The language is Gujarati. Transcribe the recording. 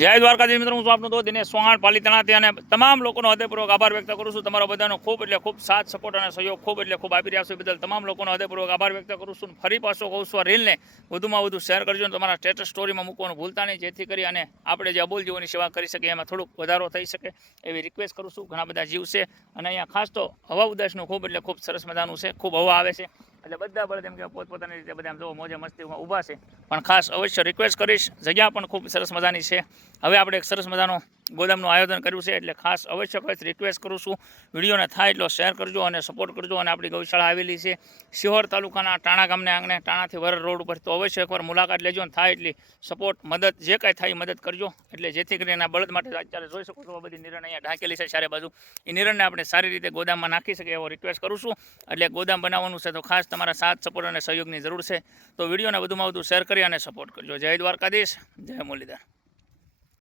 જય દ્વારકાધીશ મિત્રો, હું છું આપનો દોસ્ત દિનેશ ચૌહાણ પાલીતાણાથી અને તમામ લોકોનો હૃદયપૂર્વક આભાર વ્યક્ત કરું છું. તમારો બધાનો ખૂબ એટલે ખૂબ સાથ સપોર્ટ અને સહયોગ ખૂબ એટલે ખૂબ આપી રહ્યા છો બદલ તમામ લોકોનો હૃદયપૂર્વક આભાર વ્યક્ત કરું છું. ફરી પાછો કહું છું, આ રીલને વધુમાં વધુ શેર કરજો અને તમારા સ્ટેટસ સ્ટોરીમાં મૂકવાનું ભૂલતા નહીં, જેથી કરી અને આપણે જે અબોલ જીવોની સેવા કરી શકીએ એમાં થોડુંક વધારો થઈ શકે એવી રિક્વેસ્ટ કરું છું. ઘણા બધા જીવ છે અને અહીંયા ખાસ તો હવા ઉદાસનું ખૂબ એટલે ખૂબ સરસ મજાનું છે, ખૂબ હવા આવે છે એટલે બધા બળદ એમ કે પોતપોતાની રીતે બધા જો મોજે મસ્તીમાં ઊભા છે. પણ ખાસ અવશ્ય રિક્વેસ્ટ કરીશ, જગ્યા પણ ખૂબ સરસ મજાની છે. હવે આપણે એક સરસ મજાનો ગોદામનું આયોજન કર્યું છે એટલે ખાસ અવશ્ય રિક્વેસ્ટ કરું છું, વિડીયોને થાય એટલો શેર કરજો અને સપોર્ટ કરજો. અને આપણી ગૌશાળા આવેલી છે શિહોર તાલુકાના ટાણા ગામને આંગણે, ટાણાથી વર રોડ ઉપર, તો અવશ્ય એકવાર મુલાકાત લેજો અને થાય એટલી સપોર્ટ મદદ જે કાંઈ થાય મદદ કરજો. એટલે જેથી કરીને બળદ માટે અત્યારે જોઈ શકો છો બધી નિરણ અહીંયા ઢાંકેલી છે ચારે બાજુ, એ નિરણને આપણે સારી રીતે ગોદામમાં નાખી શકીએ એવો રિક્વેસ્ટ કરું છું. એટલે ગોદામ બનાવવાનું છે તો ખાસ તમારા સાથ સપોર્ટ અને સહયોગની જરૂર છે. તો વિડીયોને વધુમાં વધુ શેર કરી અને સપોર્ટ કરજો. જય દ્વારકાધીશ, જય મુરલીધર.